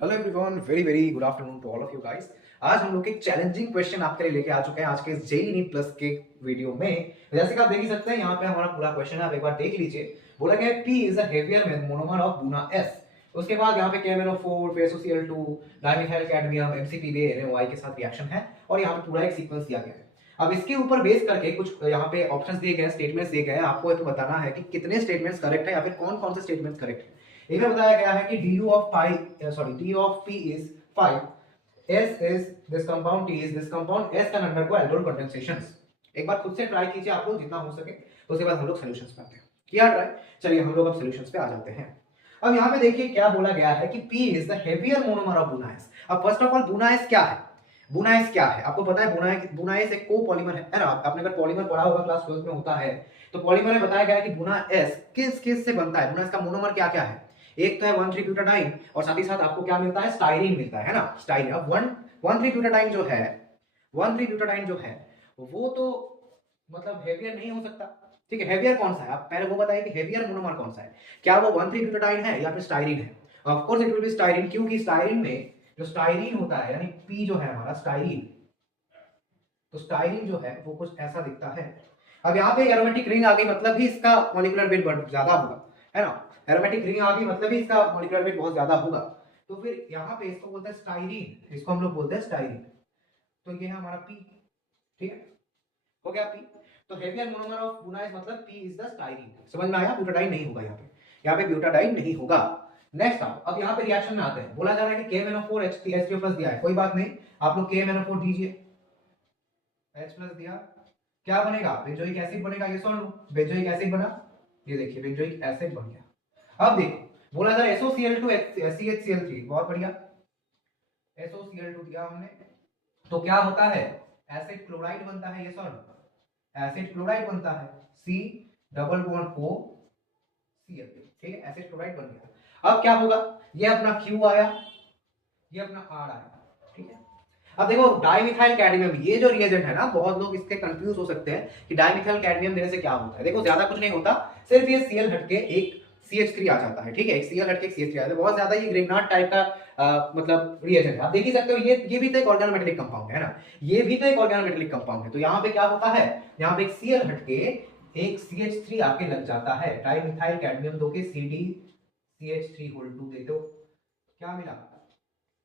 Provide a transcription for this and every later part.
Hello everyone, very very good afternoon to all of you guys. आज हम लोग एक चैलेंजिंग क्वेश्चन आपके लिए लेके आ चुके हैं आज के जेईई नीट प्लस के वीडियो में। जैसे कि आप देख ही सकते हैं, यहाँ पे हमारा पूरा क्वेश्चन है, आप एक बार देख लीजिए। बोला गया है P is a heavier monomer of बुना एस। उसके बाद यहाँ पे KMnO4 फिर SOCl2 dimethyl cadmium MCPBA NaOI के साथ रिएक्शन है और यहाँ पे पूरा एक सीक्वेंस दिया गया है। अब इसके ऊपर बेस करके कुछ यहाँ पे ऑप्शंस दिए गए हैं, स्टेटमेंट्स दिए गए हैं। आपको तो बताना है कि कितने स्टेटमेंट्स करेक्ट है या फिर कौन कौन से स्टेटमेंट्स करेक्ट है। इन्हें बताया गया है कि d of p is 5, s is this compound, t is this compound, s can undergo aldol condensations। एक बार खुद से ट्राई कीजिए आप लोग जितना हो सके, तो उसके बाद हम लोग सॉल्यूशंस पे आते हैं। किया ट्राई, चलिए हम लोग अब सॉल्यूशंस पे आ जाते हैं। अब यहाँ पे देखिए क्या बोला गया है कि p is the heavier monomer of Bunaes। अब फर्स्ट ऑफ ऑल बुनाएस क्या है? बुनाएस क्या है आपको पता है? बुनाएस एक कोपॉलीमर है ना। आपने अगर पॉलीमर पढ़ा होगा क्लास 12 में होता है, तो पॉलीमर में बताया गया है कि बुनाएस किस किस से बनता है। बुनाएस का मोनोमर क्या क्या है? एक तो है 1,3-ब्यूटाडाइन और साथ ही साथ आपको क्या मिलता है? स्टाइरीन मिलता है ना। स्टाइरीन। अब 1,3-ब्यूटाडाइन जो है, 1,3-ब्यूटाडाइन जो है वो तो मतलब हेवियर नहीं हो सकता। ठीक है, हेवियर कौन सा है? आप पहले वो बताइए कि हेवियर मोनोमर कौन सा है। क्या वो 1,3-ब्यूटाडाइन है या फिर स्टाइरीन है? Of course it will be styrene, क्योंकि स्टाइरीन में जो स्टाइरीन होता है यानी पी जो है हमारा स्टाइरीन, तो स्टाइरीन जो है वो कुछ ऐसा दिखता है। अब यहाँ पे एरोमेटिक रिंग आ गई, मतलब ही इसका मॉलिक्यूलर वेट ज्यादा होगा, है ना। एरोमेटिक रिंग आ गई मतलब ही इसका मॉलिक्यूलर वेट बहुत ज्यादा होगा। तो फिर यहाँ पे इसको बोलते हैं स्टाइरीन, इसको हम लोग बोलते हैं स्टाइरीन। तो ये है हमारा पी। ठीक है, हो गया पी। तो हेवियर मोनोमर ऑफ बुनाइस मतलब पी इज द स्टाइरीन। समझ में आया? ब्यूटाडाइन नहीं होगा यहाँ पे ब्यूटाडाइन नहीं होगा। नेक्स्ट अब यहाँ पे रिएक्शन में आते हैं। बोला जा रहा है कि KMnO4 H3O+ दिया है, कोई बात नहीं, आप लोग KMnO4 दीजिए। H+ दिया, क्या बनेगा? बेंजोइक एसिड बनेगा। ये सुन लो, बेंजोइक एसिड बना, ये देखिए बेंजोइक एसिड बन गया। अब देखो बोला जा रहा है SOCl2 CHCl3, बहुत बढ़िया। SOCl2 दिया हमने, तो क्या होता है? एसिड क्लोराइड बनता है। ये सुन, एसिड क्लोराइड बनता है, C double bond O Cl। ठीक है, एसिड क्लोराइड बन गया। अब क्या होगा? ये अपना Q आया, ये अपना R आया। ठीक है, अब देखो डाइमिथाइल कैडमियम, ये जो रिएजेंट है ना, बहुत लोग इसके कंफ्यूज हो सकते हैं कि डाइमिथाइल कैडमियम देने से क्या होता है। देखो ज्यादा कुछ नहीं होता, सिर्फ ये Cl हटके एक CH3 आ जाता है। ठीक है, एक Cl हटके एक CH3 आ जाता है। बहुत ज्यादा ये ग्रिग्नार्ड टाइप का मतलब रिएजेंट है। आप देख ही सकते हो, ये भी तो एक ऑर्गेनोमेटेलिक कंपाउंड है ना, ये भी तो एक ऑर्गेनोमेटेलिक कंपाउंड है। तो यहाँ पे क्या होता है? यहाँ पे एक Cl हटके एक CH3 आके लग जाता है। डाइमिथाइल कैडमियम दो के CdCH3 दे दो, क्या मिला?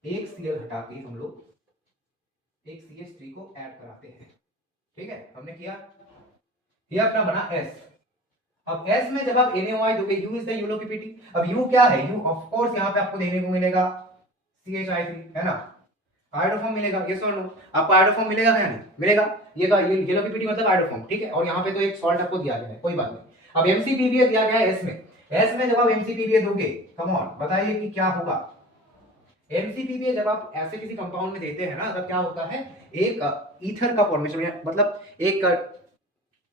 एक Cl हटा के हम लोग एक CH3 को ऐड कराते हैं। ठीक है, हमने किया, ये अपना बना S। अब S में जब आप NaOI दोगे, U इज द यूलोक्यूपिटी। अब U क्या है? U ऑफ कोर्स यहाँ पे आपको देखने को मिलेगा CHI3, है ना। आयोडोफॉर्म मिलेगा, ये सॉल्ट नो, आपको आयोडोफॉर्म मिलेगा क्या? नहीं मिलेगा। ये तो यूलोक्यूपिटी मतलब आयोडोफॉर्म। ठीक है, और यहाँ पे तो एक सॉल्ट आपको दिया गया है, कोई बात नहीं। अब MCPBA दिया गया है S में। S में जब आप MCPBA दोगे, कम ऑन बताइए कि क्या होगा? MCPBA जब आप ऐसे किसी कंपाउंड में देते हैं ना, तब क्या होता है? एक ईथर का फॉर्मेशन, मतलब एक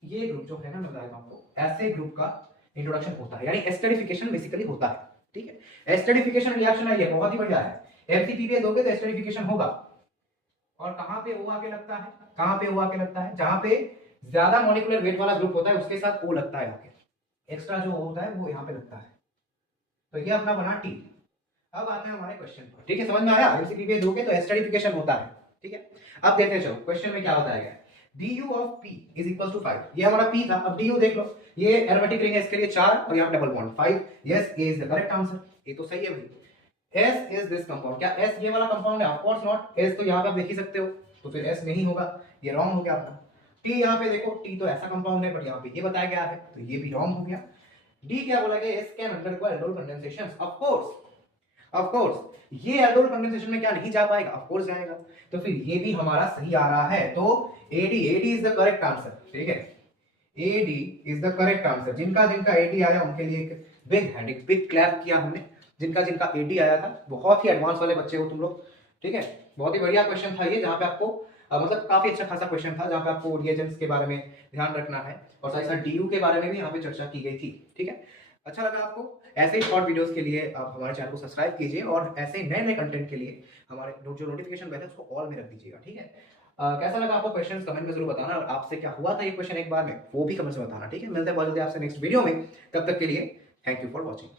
ये ग्रुप जो है ना, मैं बताता हूं आपको, ऐसे ग्रुप का इंट्रोडक्शन होता है, यानी एस्टरिफिकेशन बेसिकली होता है। ठीक है, एस्टरिफिकेशन रिएक्शन है, ये बहुत ही बढ़िया है। MCPBA दोगे तो एस्टरिफिकेशन होगा। और कहां पे O आके लगता है? कहां पे O आके लगता है? जहां पे ज्यादा मॉलिक्यूलर वेट वाला ग्रुप होता है उसके साथ O लगता है आके, एक्स्ट्रा जो होता है वो यहाँ पे लगता है। तो ये अपना बना T। अब आते हैं हमारे क्वेश्चन पर। ठीक है, समझ में आया? MCPBA दोगे तो एस्टरिफिकेशन होता है। ठीक है, अब देखते हैं, चलो क्वेश्चन में क्या बताया गया है। du of p is equals to 5, ये हमारा p था। अब du देख लो, ये एरोमेटिक रिंग है, इसके लिए 4 और यहाँ double bond 5। Yes, A is the correct answer, ये तो सही है भाई। s इज दिस कंपाउंड, क्या s ये वाला कंपाउंड है? Of course not. s तो यहाँ पे आप देख ही सकते हो, तो फिर s नहीं होगा, ये रॉन्ग हो गया आपका। t यहाँ पे देखो, t तो ऐसा कंपाउंड है, बट यहाँ पे ये बताया गया है, तो ये भी रॉन्ग हो गया। d क्या बोला गया? s can undergo aldol condensation. Of course ये एल्डोल कंडेंसेशन में क्या नहीं जा पाएगा? ऑफ कोर्स जाएगा। तो फिर ये भी हमारा सही आ रहा है। तो AD is the correct answer. ठीक है, AD is the correct answer. जिनका जिनका AD आया उनके लिए एक बिग हैंड, एक बिग क्लैप किया हमने। जिनका जिनका AD आया था, बहुत ही एडवांस वाले बच्चे हो तुम लोग। ठीक है, बहुत ही बढ़िया क्वेश्चन था ये, जहाँ पे आपको मतलब काफी अच्छा खासा क्वेश्चन था, जहाँ पे आपको रिएजेंट्स के बारे में ध्यान रखना है और साथ ही साथ DU के बारे में भी यहाँ पे चर्चा की गई थी। ठीक है, अच्छा लगा आपको? ऐसे ही शॉर्ट वीडियोस के लिए आप हमारे चैनल को सब्सक्राइब कीजिए और ऐसे नए नए कंटेंट के लिए हमारे जो नोटिफिकेशन बेल है उसको ऑल में रख दीजिएगा। ठीक है, कैसा लगा आपको क्वेश्चन कमेंट में जरूर बताना, और आपसे क्या हुआ था ये क्वेश्चन एक बार में वो भी कमेंट में बताना। ठीक है, मिलते हैं बहुत जल्दी आपसे नेक्स्ट वीडियो में, तब तक के लिए थैंक यू फॉर वॉचिंग।